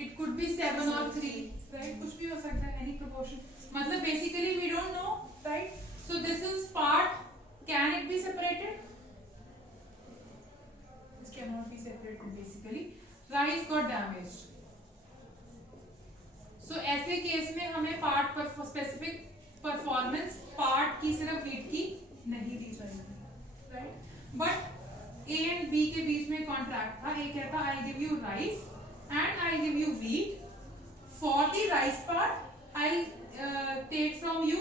It could be 7 और 3, right, कुछ भी हो सकता है, एनी प्रोपोर्शन. मतलब basically we don't know, right. So this is part. Can it be separated? This cannot be separated basically. Rice got damaged. So ऐसे case में हमें पार्ट पर स्पेसिफिक परफॉर्मेंस पार्ट की सिर्फ वीट की नहीं दी जाएगी, right. But A and B के बीच में कॉन्ट्रैक्ट था. ए कहता I give you rice and I give you wheat. For the rice part I take from you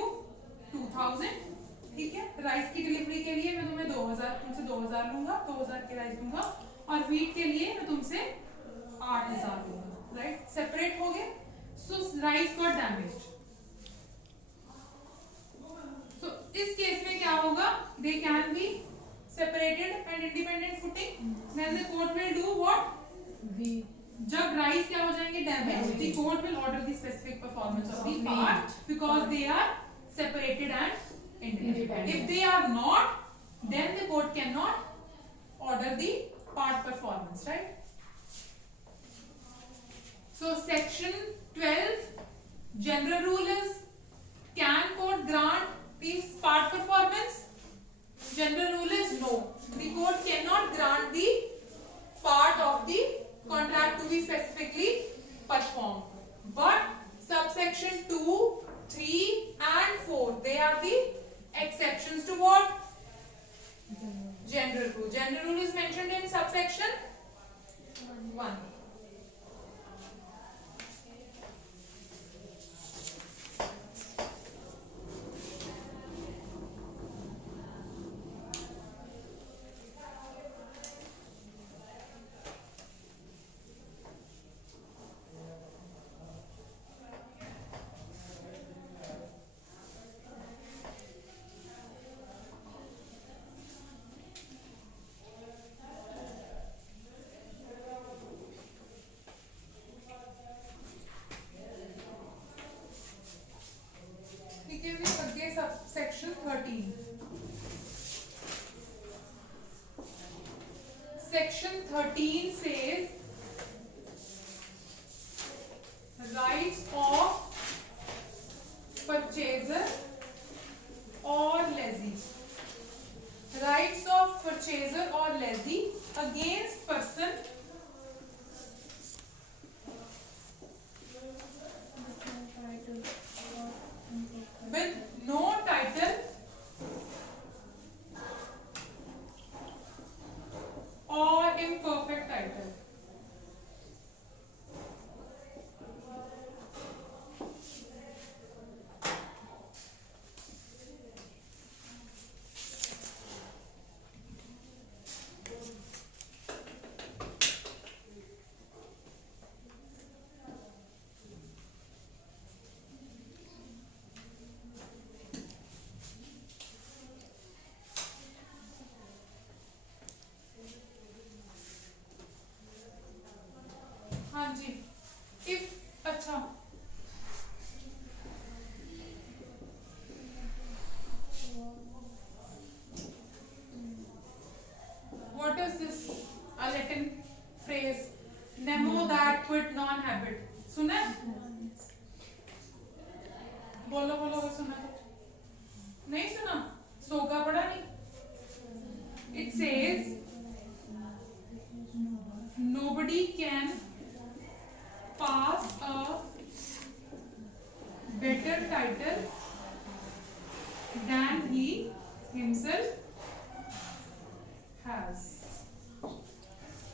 2000. ठीक है, राइस की डिलीवरी के लिए मैं तुम्हें 2000 तुमसे 2000 लूंगा, 2000 के राइस दूंगा. और वीट के लिए मैं तुमसे 8000 लूंगा, राइट. सेपरेट हो गए. So rice got damaged. So इस केस में क्या होगा? They can be separated and independent footing. Then the court will do what? जब राइस क्या हो जाएंगे? Damage. The court will order the specific performance of the part because they are separated and independent. If they are not, then the court cannot order the part performance, right? So section 12 general rule is, can court grant the part performance? General rule is no. The court cannot grant the part of the contract to be specifically performed. But subsection 2, 3 and 4, they are the exceptions to what? General rule. General rule is mentioned in subsection 1. Section 13. Section 13 says rights of purchaser or lessee. Rights of purchaser or lessee against person with no title or imperfect title. हाँ जी. If अच्छा what is this a Latin phrase nemo that quit non habit? सुना है? बोलो बोलो. सुना तो नहीं सुना? सो का पढ़ा नहीं? It says nobody can pass a better title than he himself has.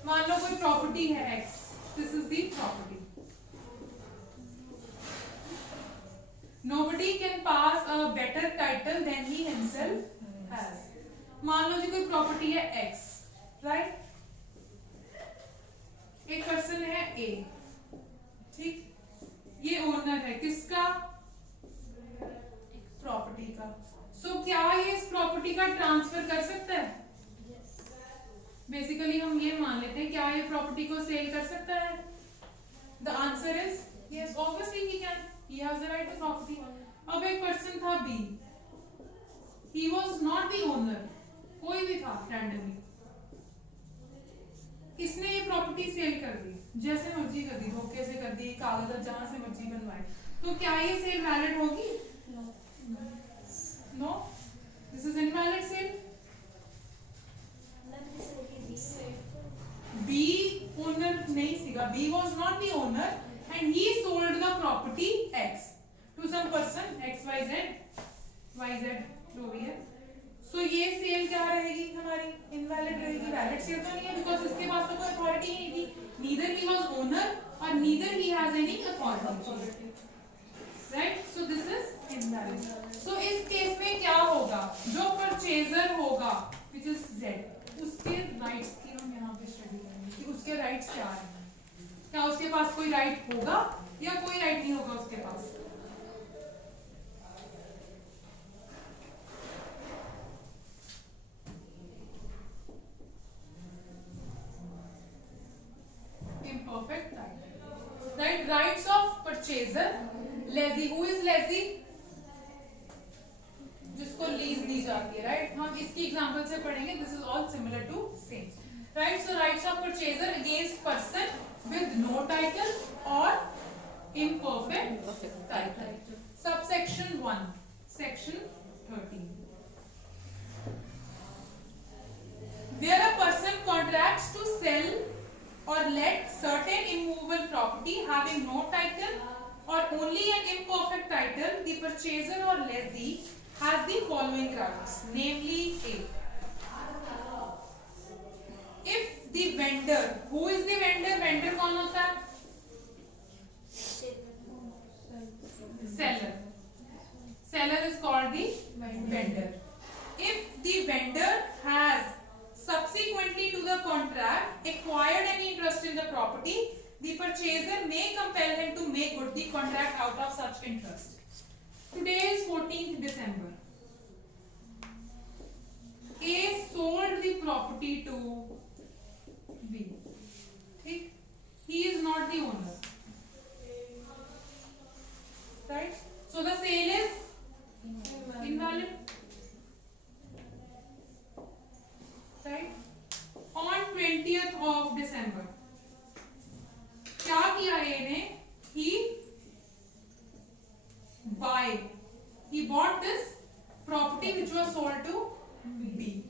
मान लो कोई प्रॉपर्टी है X. This is the property. Nobody can pass a better title than he himself has. मान लो जी कोई प्रॉपर्टी है X, राइट. एक person है A, ठीक. ये ओनर है किसका? प्रॉपर्टी का. सो क्या ये इस प्रॉपर्टी का ट्रांसफर कर सकता है? बेसिकली हम ये मान लेते हैं, क्या ये प्रॉपर्टी को सेल कर सकता है? The answer is yes, obviously he can. He has the right to property. अब एक पर्सन था B, he was not the owner, कोई भी था रैंडमली. इसने ये प्रॉपर्टी प्रॉपर्टी सेल कर दी, जैसे मर्जी कर दी, धोखे से कर दी, कागज जहां से मर्जी बनवाए, तो क्या ये सेल वैलिड होगी? No, this is invalid sale. B owner नहीं सीगा, B was not the owner and he sold the property X to some person X Y Z जो भी है। सो ये सेल क्या रहेगी हमारी? इनवैलिड रहेगी, वैलिड सेल तो नहीं है, बिकॉज इसके पास तो कोई अथॉरिटी नहीं थी, नीदर ही वाज ओनर और neither he has any authority, right? So this is invalid. So इस केस में क्या होगा? जो परचेजर होगा व्हिच इज जेड, उसके राइट्स की हम यहाँ पे स्टडी करेंगे कि उसके राइट्स क्या हैं। क्या उसके पास कोई राइट होगा या कोई राइट नहीं होगा उसके पास? Imperfect title, right? Rights of purchaser, lessee. Who is lessee? जिसको लीज दी जाती है, राइट? हम इसकी एग्जांपल से पढ़ेंगे, this is all similar to same, right? So rights of purchaser against person with no title और imperfect title. Subsection 1, section 13, where a person contracts to sell or let certain immovable property having no title or only an imperfect title, the purchaser or lessee has the following rights, namely A. If the vendor, who is the vendor? Vendor कौन होता है? Seller. Seller is called the vendor. If the vendor has subsequently to the contract acquired any interest in the property, the purchaser may compel him to make good the contract out of such interest. Today is 14th December. A sold the property to B. ठीक? He is not the owner, right? So the sale is invalid. Right? On 20th of December, क्या किया A ने? He bought this property which was sold to B.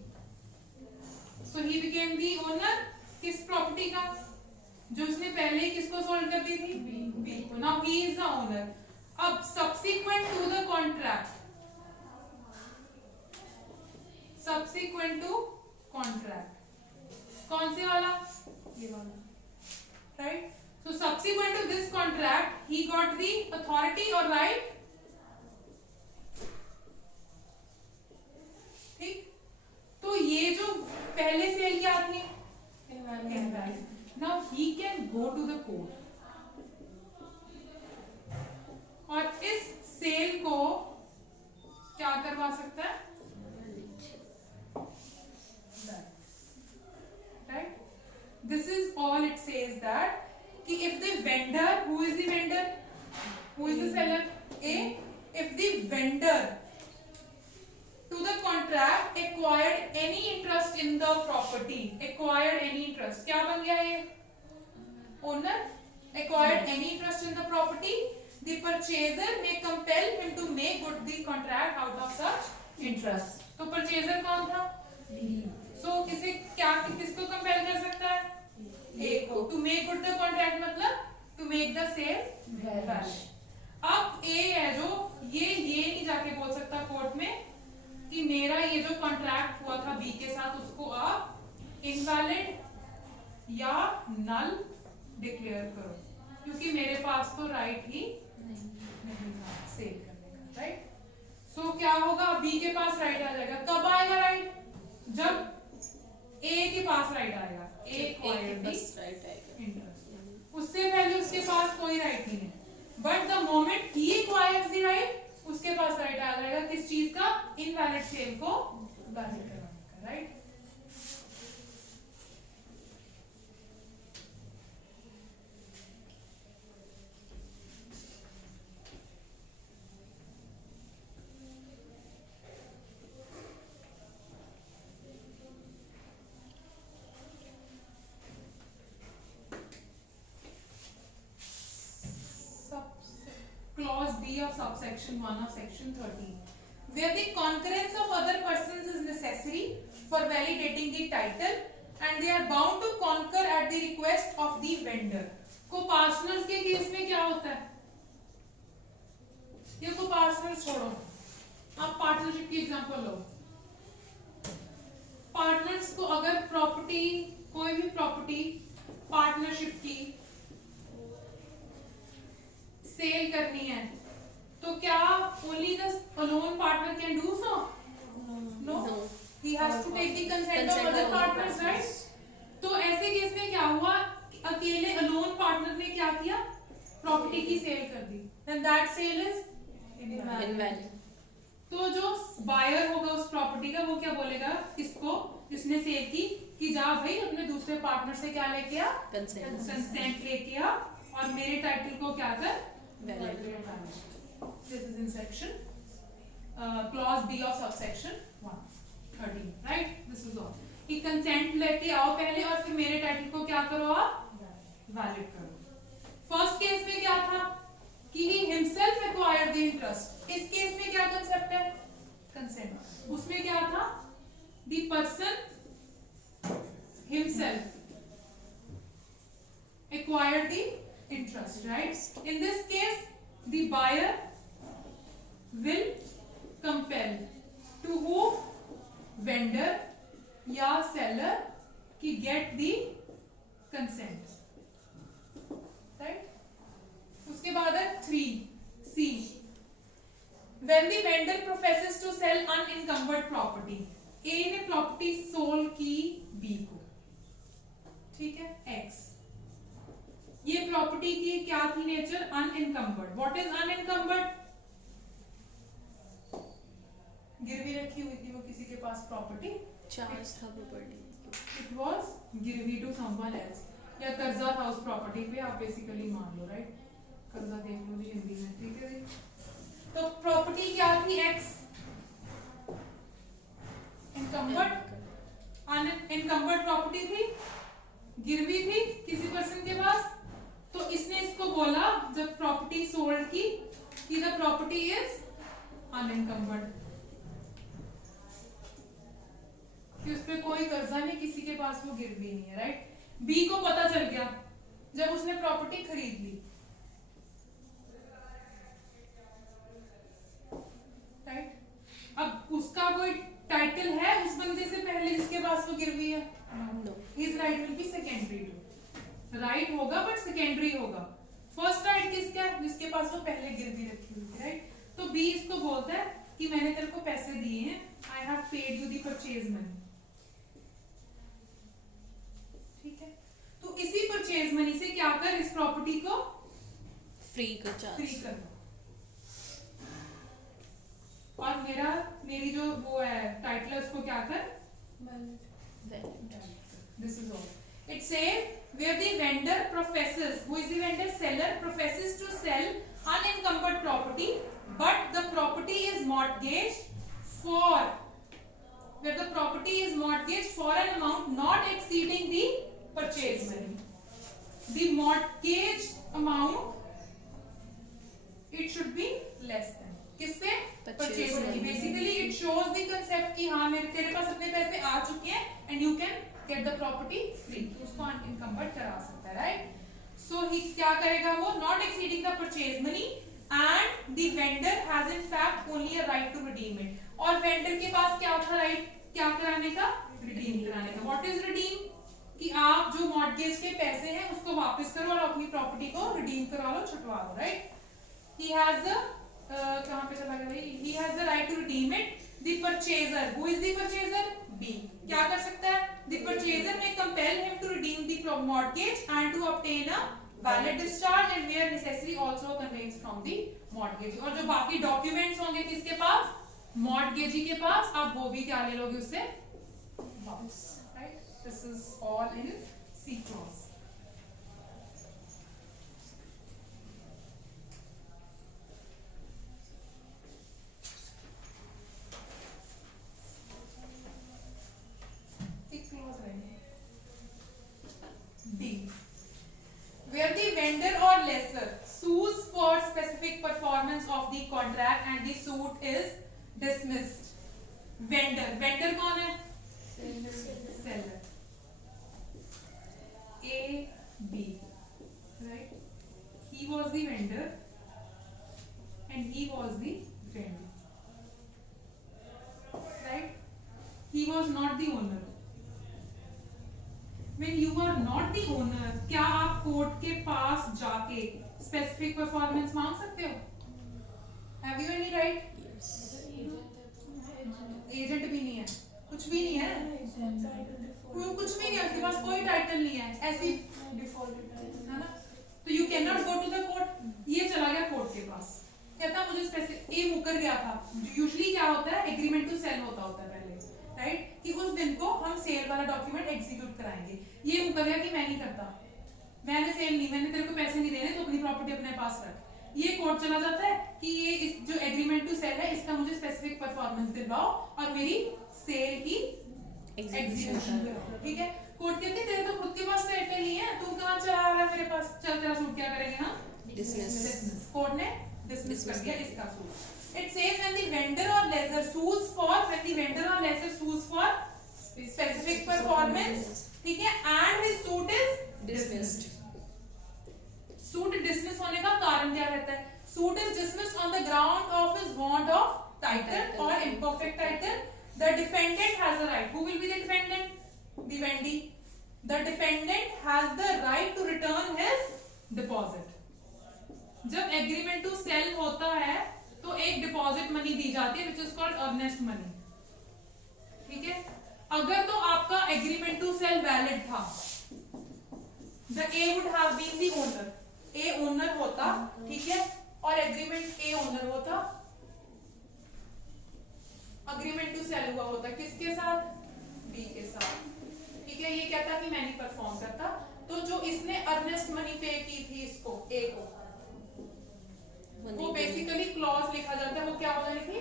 So he became the owner किस property का? जो उसने पहले ही किसको sold कर दी थी? B को. Now he is the owner. अब subsequent to the contract, subsequent to contract, कौन से वाला? ये वाला, right? So subsequent to this contract, he got the authority or right? ठीक? तो ये जो पहले सेल क्या थी? Invalid. Now he can go to the court और इस सेल को क्या करवा सकता है? Right? This is all it says that if the vendor, who is the vendor? Who is the seller? A. If the vendor to the contract acquired any interest in the property, acquired any interest, क्या बन गया ये? Owner. Acquired any interest in the property, the purchaser may compel him to make good the contract out of such interest. तो purchaser कौन था? So किसे क्या किसको कंपेल कर सकता है? A को. To make good the contract मतलब to make the sale valid. अब A है जो ये नहीं जाके बोल सकता कोर्ट में कि मेरा ये जो कॉन्ट्रैक्ट हुआ था B के साथ उसको आप इनवैलिड या नल डिक्लेयर करो, क्योंकि मेरे पास तो राइट ही नहीं था सेल करने का, राइट? सो क्या होगा? B के पास राइट आ जाएगा. कब आएगा राइट? जब A के पास राइट आएगा. A acquired the interest. उससे पहले उसके पास कोई राइट नहीं है. But the moment he acquires the right, उसके पास राइट आ जाएगा किस चीज का? इनवैलिड सेल को वैलिड कराने का, right? of subsection 1 of section 13, where the concurrence of other persons is necessary for validating the title and they are bound to concur at the request of the vendor. Co-partners के case में क्या होता है? ये को-पार्टनर्स छोड़ो, आप partnership की example लो. Partners को अगर प्रॉपर्टी, कोई भी प्रॉपर्टी पार्टनरशिप की सेल करनी है तो क्या only the alone partner can do so? No, he has to take the consent of other partners, right? तो ऐसे केस में क्या हुआ, अकेले अलोन पार्टनर ने क्या किया, प्रॉपर्टी की सेल कर दी, then that sale is invalid. तो जो बायर होगा उस प्रॉपर्टी का, वो क्या बोलेगा इसको जिसने सेल की कि जा भाई अपने दूसरे पार्टनर से क्या लेके आ, कंसेंट लेके आ और मेरे टाइटल को क्या कर, this is in section clause B of subsection 113, राइट? दिस इज ऑल कि कंसेंट लेके आओ पहले और फिर मेरे टाइटल को क्या करो, आप वैलिड करो. फर्स्ट केस में क्या था कि he himself acquired the interest. इस केस में क्या कंसेप्ट है, कंसेंट. उसमें क्या था, the person himself acquired the interest, right? In this case the buyer will compel to who, vendor या seller कि get the consent, right? उसके बाद है 3C, when the vendor professes to sell unencumbered property. A ने property soul की B को, ठीक है, X. ये प्रॉपर्टी की क्या थी nature, unencumbered. What is unencumbered? गिरवी रखी हुई थी वो किसी के पास प्रॉपर्टी, चार्ज था प्रॉपर्टी, इट वाज गिरवी टू समवन एल्स, या कर्जा था उस प्रॉपर्टी पे, आप बेसिकली मान लो, राइट? कर्जा देख लो जी हिंदी में, ठीक है जी. तो प्रॉपर्टी क्या थी, X. इनकम्बर्ड प्रॉपर्टी थी, गिरवी थी किसी पर्सन के पास. तो इसने इसको बोला जब प्रॉपर्टी सोल्ड की कि द प्रॉपर्टी इज अनइनकम्बर्ड, कि उस पे कोई कर्जा नहीं, किसी के पास वो गिरवी नहीं है, राइट? बी को पता चल गया जब उसने प्रॉपर्टी खरीद ली, राइट? अब उसका कोई टाइटल है उस बंदे से पहले जिसके पास वो गिरवी है? No. His right will be secondary to, right होगा बट सेकेंडरी होगा. फर्स्ट राइट किसका है, जिसके पास वो पहले गिरवी रखी हुई है, राइट? तो बी इसको बोलता है कि मैंने तेरे को पैसे दिए हैं, I have paid you the purchase money, ठीक है? तो इसी परचेज मनी से क्या कर, इस प्रॉपर्टी को फ्री कर दो. और मेरी जो वो है टाइटल है उसको क्या कर, this is all. It says where the vendor professes, who is the vendor, seller professes to sell unencumbered property, but the property is mortgaged for, where the property is mortgaged for an amount not exceeding the purchase money. The mortgage amount, it should be less than, किससे, purchase money. Basically it shows the concept कि हाँ मेरे तेरे पास अपने पैसे आ चुके हैं and you can get the property free, तो उसको अनइनकम्बर्ड करा सकता है, राइट? सो ही क्या करेगा, वो not exceeding the purchase money and the vendor has in fact only a right to redeem it. और वेंडर के पास क्या था राइट, क्या कराने का, रिडीम कराने का. व्हाट इज रिडीम, कि आप जो मॉर्टगेज के पैसे हैं उसको वापस करो और अपनी प्रॉपर्टी को रिडीम करवा लो, छुटवा लो, राइट? ही हैज कहां पे चला गया भाई, he has the right to redeem it. The purchaser, who is the purchaser, B, क्या कर सकता है, the purchaser may compel him to redeem the mortgage and to obtain a valid discharge and where necessary also conveyance from the mortgage. और जो बाकी documents होंगे किसके पास, मॉर्टगेजी के पास, आप वो भी क्या ले लोगे उससे वापस, right? This is all in C clause. D, where the vendor or lessor sues for specific performance of the contract and the suit is dismissed. Vendor कौन है? Seller. A, B, right? He was the vendor and he was the vendor, right? He was not the owner. When you are not the owner, क्या आप court के पास जाके specific performance मांग सकते हो? Have you any right? Agent भी नहीं है, कुछ भी नहीं है, कुछ भी नहीं है, उसके पास कोई टाइटल नहीं है, ऐसी डिफॉल्ट है ना? तो you can not go to the court. ये चला गया कोर्ट के पास, कहता मुझे स्पेसिफिक ए मुकर गया था. यूजुअली क्या होता है, एग्रीमेंट टू सेल होता है पहले, राइट? कि उस दिन को हम सेल वाला डॉक्यूमेंट एग्जीक्यूट कराएंगे. ये मुकर गया कि मैं नहीं करता, मैंने सेल नहीं, मैंने तेरे को पैसे नहीं देने, तो अपनी प्रॉपर्टी अपने पास रख. ये कोर्ट चला जाता है कि ये इस जो एग्रीमेंट टू सेल है इसका मुझे स्पेसिफिक परफॉर्मेंस दिलवाओ और मेरी सेल की एग्जीक्यूशन कराओ. ठीक है? कोर्ट कहते हैं तेरे तो खुद के पास टाइटल नहीं है, तू कहां चला रहा है मेरे पास, चल तेरा सूट क्या करेंगे हम? डिसमिस. कोर्ट ने डिसमिस कर दिया इसका suit. It says when the vendor or lessor sues for specific performance, ठीक है, and his suit is dismissed. Suit dismiss होने का कारण क्या रहता है? Suit is dismissed on the ground of his want of title और imperfect title. The defendant has a right. Who will be the defendant? The vendee. The defendant has the right to return his deposit. जब agreement to sale होता है तो एक deposit money दी जाती है which is called earnest money. ठीक है? अगर तो आपका एग्रीमेंट टू सेल वैलिड था, the A would have been the owner. A owner होता, ठीक है, और एग्रीमेंट ए ओनर होता, एग्रीमेंट टू सेल हुआ होता किसके साथ? बी के साथ. ठीक है? ये कहता कि मैं नहीं परफॉर्म करता, तो जो इसने अर्नेस्ट मनी पे की थी इसको, ए को, वो बेसिकली क्लॉज लिखा जाता है. वो क्या हो जानी थी?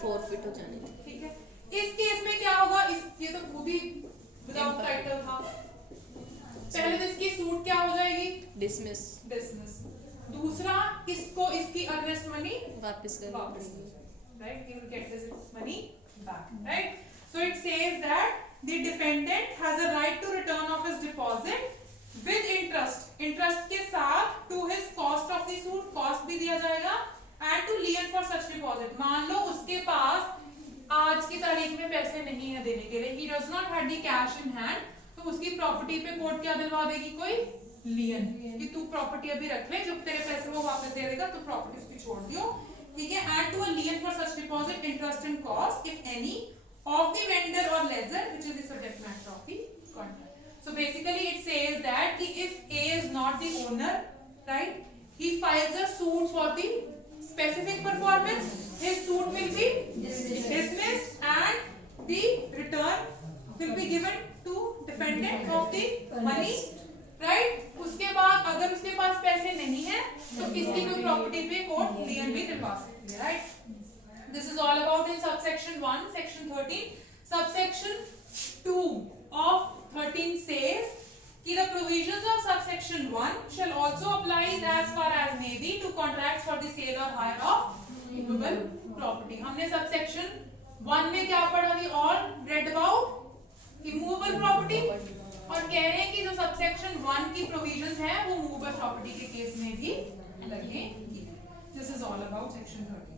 फोरफिट हो जानी थी. ठीक है? इस केस में क्या होगा? ये तो खुद ही विदाउट टाइटल था. पहले तो इसकी सूट क्या हो जाएगी? डिसमिस. दूसरा, इसको इसकी अर्नेस्ट मनी वापस करनी पड़ेगी. Right? He will get his money back. Right? So it says that the defendant has a right to return of his deposit with interest. Interest के साथ to his cost of the suit. Cost भी दिया जाएगा. And to lien for such deposit. मान लो उसके पास आज की तारीख में पैसे नहीं है देने के लिए. He does not have the cash in hand. तो उसकी प्रॉपर्टी पे कोर्ट क्या दिलवा देगी? कोई लियन, कि तू प्रॉपर्टी अभी रख ले, जब तेरे पैसे वो वापस दे देगा तो प्रॉपर्टी उसकी छोड़ दियो. ठीक है? And to a lien for such deposit interest and cost if any of the vendor और lessor which is the subject matter of the contract. So basically it says that कि if A is not the owner, right, he files a suit for the specific performance, his suit will be dismissed and the return will be given to defendant of the money, right? उसके बाद अगर उसके पास पैसे नहीं है तो इसकी कोई प्रॉपर्टी पे कोर्ट लियन भी दिलवा सकती है, right? This is all about in subsection 1, section 13. Subsection 2 of 13 says कि the provisions of subsection 1 shall also apply as far as may be to contracts for the sale or hire of movable property. हमने subsection 1 में क्या पढ़ा? We all read about immovable property, और कह रहे हैं कि जो सबसेक्शन 1 की प्रोविजंस हैं वो मूवेबल प्रॉपर्टी के केस में भी लगेंगी. This is all about section 13.